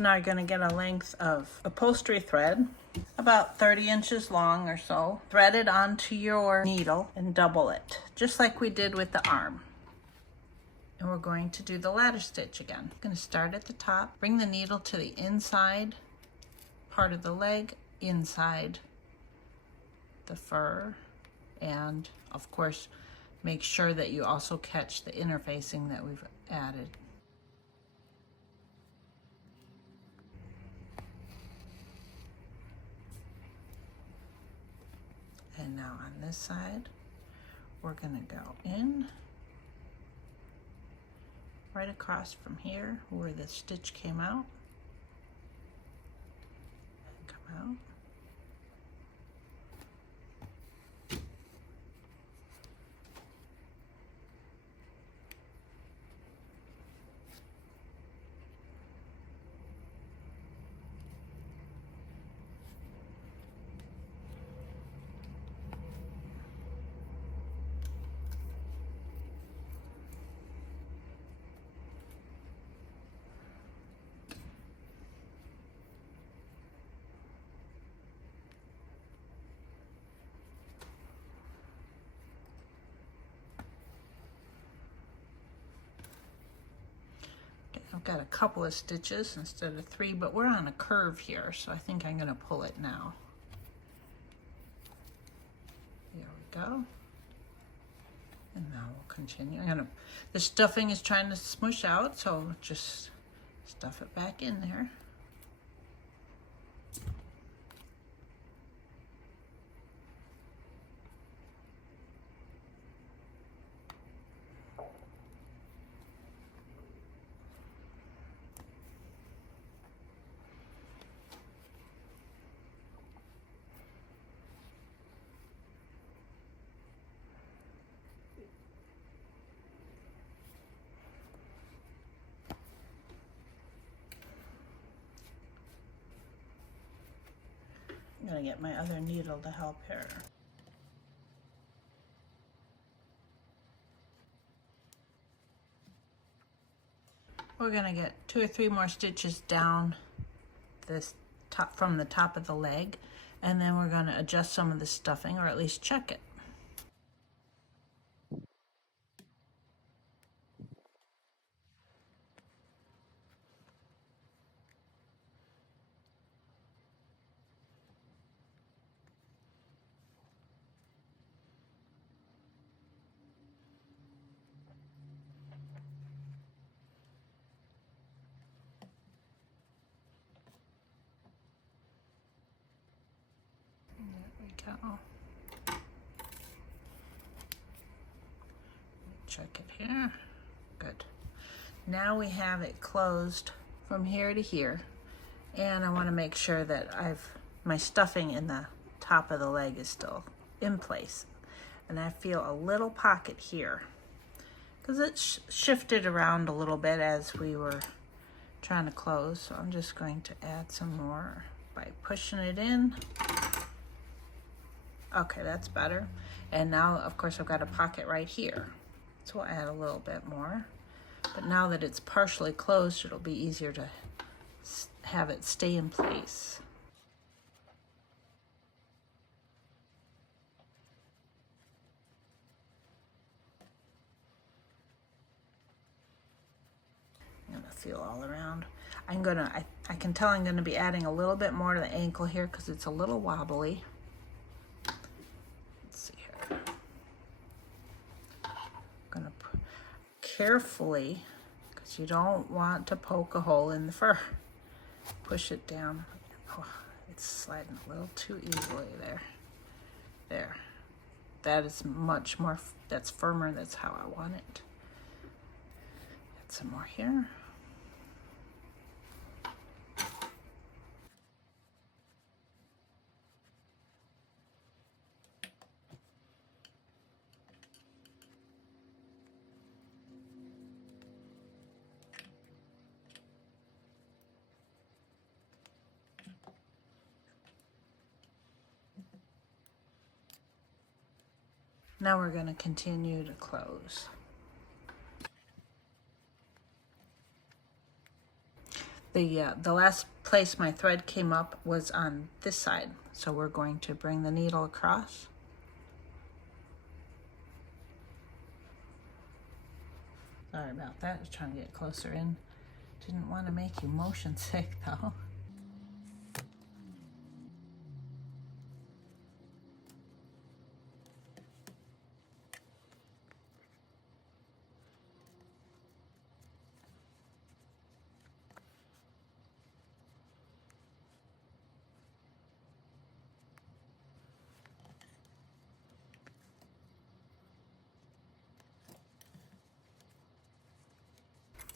Now you're going to get a length of upholstery thread, about 30 inches long or so. Thread it onto your needle and double it, just like we did with the arm. And we're going to do the ladder stitch again. I'm going to start at the top, bring the needle to the inside part of the leg, inside the fur, and of course, make sure that you also catch the interfacing that we've added. And now on this side, we're gonna go in, right across from here where the stitch came out, and come out. I've got a couple of stitches instead of 3, but we're on a curve here, so I think I'm going to pull it now. There we go. And now we'll continue. The stuffing is trying to smush out, so just stuff it back in there. I'm gonna get my other needle to help her. We're gonna get 2 or 3 more stitches down this top from the top of the leg, and then we're gonna adjust some of the stuffing, or at least check it. There we go. Check it here. Good. Now we have it closed from here to here, and I want to make sure that my stuffing in the top of the leg is still in place. And I feel a little pocket here because it shifted around a little bit as we were trying to close. So I'm just going to add some more by pushing it in. Okay, that's better. And now, of course, I've got a pocket right here. So we'll add a little bit more. But now that it's partially closed, it'll be easier to have it stay in place. I'm gonna feel all around. I can tell I'm gonna be adding a little bit more to the ankle here because it's a little wobbly. Let's see here. I'm gonna carefully, because you don't want to poke a hole in the fur. Push it down. Oh, it's sliding a little too easily there. There. That is much more, that's firmer, that's how I want it. Add some more here. Now we're going to continue to close. The last place my thread came up was on this side. So we're going to bring the needle across. Sorry about that, I was trying to get closer in. Didn't want to make you motion sick though.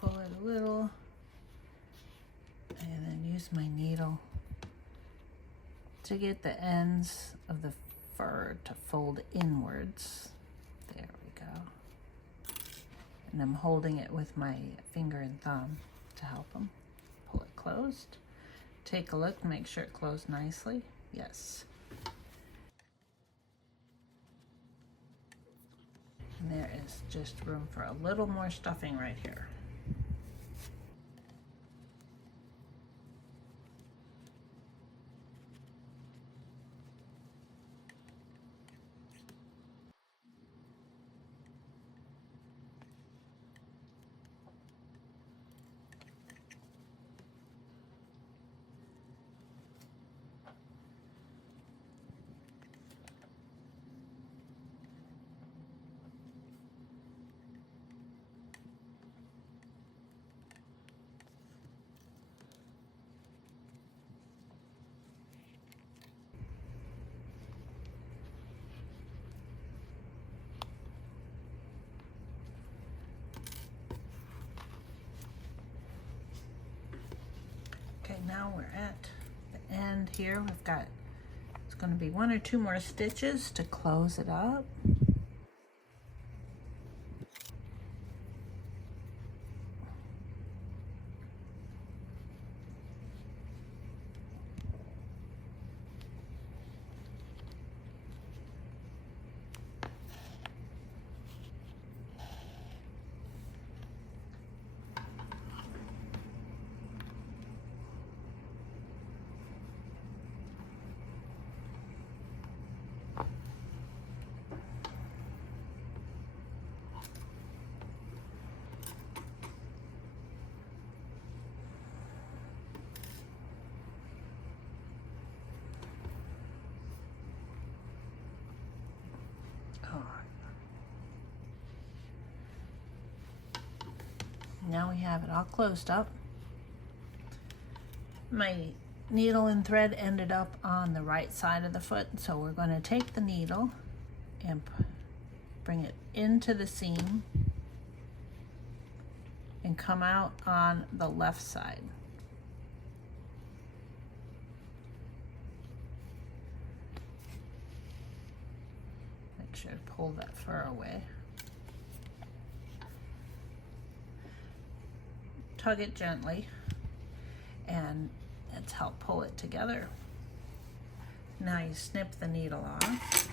Pull it a little, and then use my needle to get the ends of the fur to fold inwards. There we go. And I'm holding it with my finger and thumb to help them. Pull it closed. Take a look, make sure it closed nicely. Yes. And there is just room for a little more stuffing right here. Okay, now we're at the end here. We've got, it's going to be 1 or 2 more stitches to close it up. Now we have it all closed up. My needle and thread ended up on the right side of the foot, so we're going to take the needle and bring it into the seam and come out on the left side. Make sure to pull that fur away. Tug it gently, and let's help pull it together. Now you snip the needle off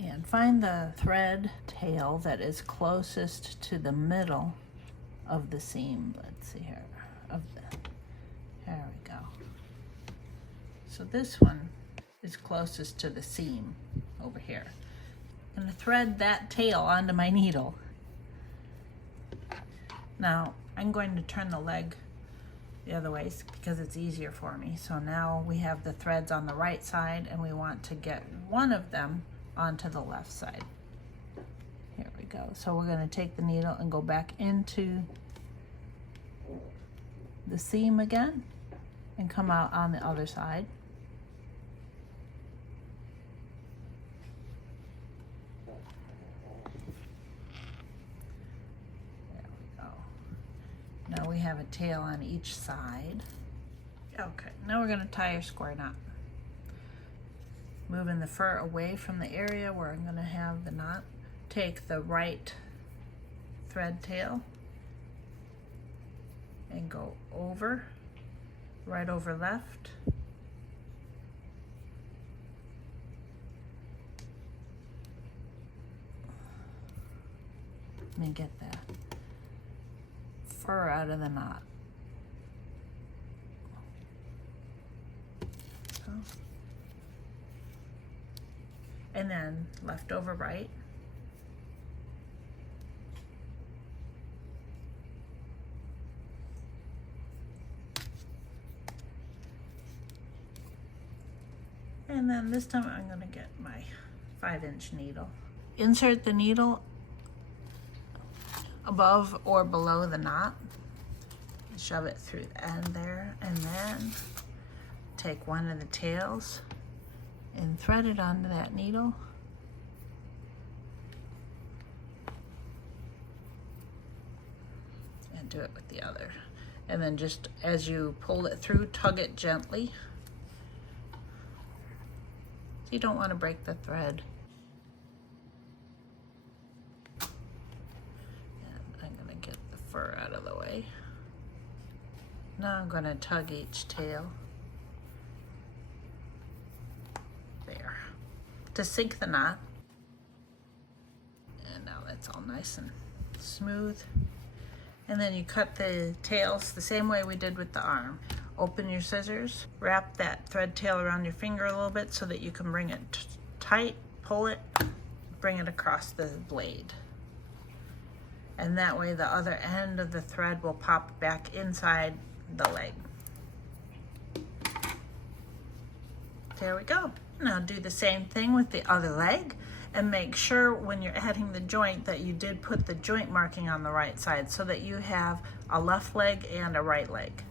and find the thread tail that is closest to the middle of the seam. Let's see here, there we go. So this one is closest to the seam over here. I'm going to thread that tail onto my needle. Now I'm going to turn the leg the other way because it's easier for me. So now we have the threads on the right side and we want to get one of them onto the left side. Here we go. So we're going to take the needle and go back into the seam again and come out on the other side. Now we have a tail on each side. Okay, now we're going to tie our square knot. Moving the fur away from the area where I'm going to have the knot. Take the right thread tail and go over, right over left. Let me get that. fur out of the knot. So. And then left over right. And then this time I'm going to get my 5-inch needle. Insert the needle above or below the knot. Shove it through the end there, and then take one of the tails and thread it onto that needle. And do it with the other. And then just as you pull it through, tug it gently. You don't want to break the thread. And I'm going to get the fur out of the way. Now I'm going to tug each tail. There. To sink the knot. And now that's all nice and smooth. And then you cut the tails the same way we did with the arm. Open your scissors, wrap that thread tail around your finger a little bit so that you can bring it tight, pull it, bring it across the blade. And that way the other end of the thread will pop back inside the leg. There we go. Now do the same thing with the other leg, and make sure when you're adding the joint that you did put the joint marking on the right side so that you have a left leg and a right leg.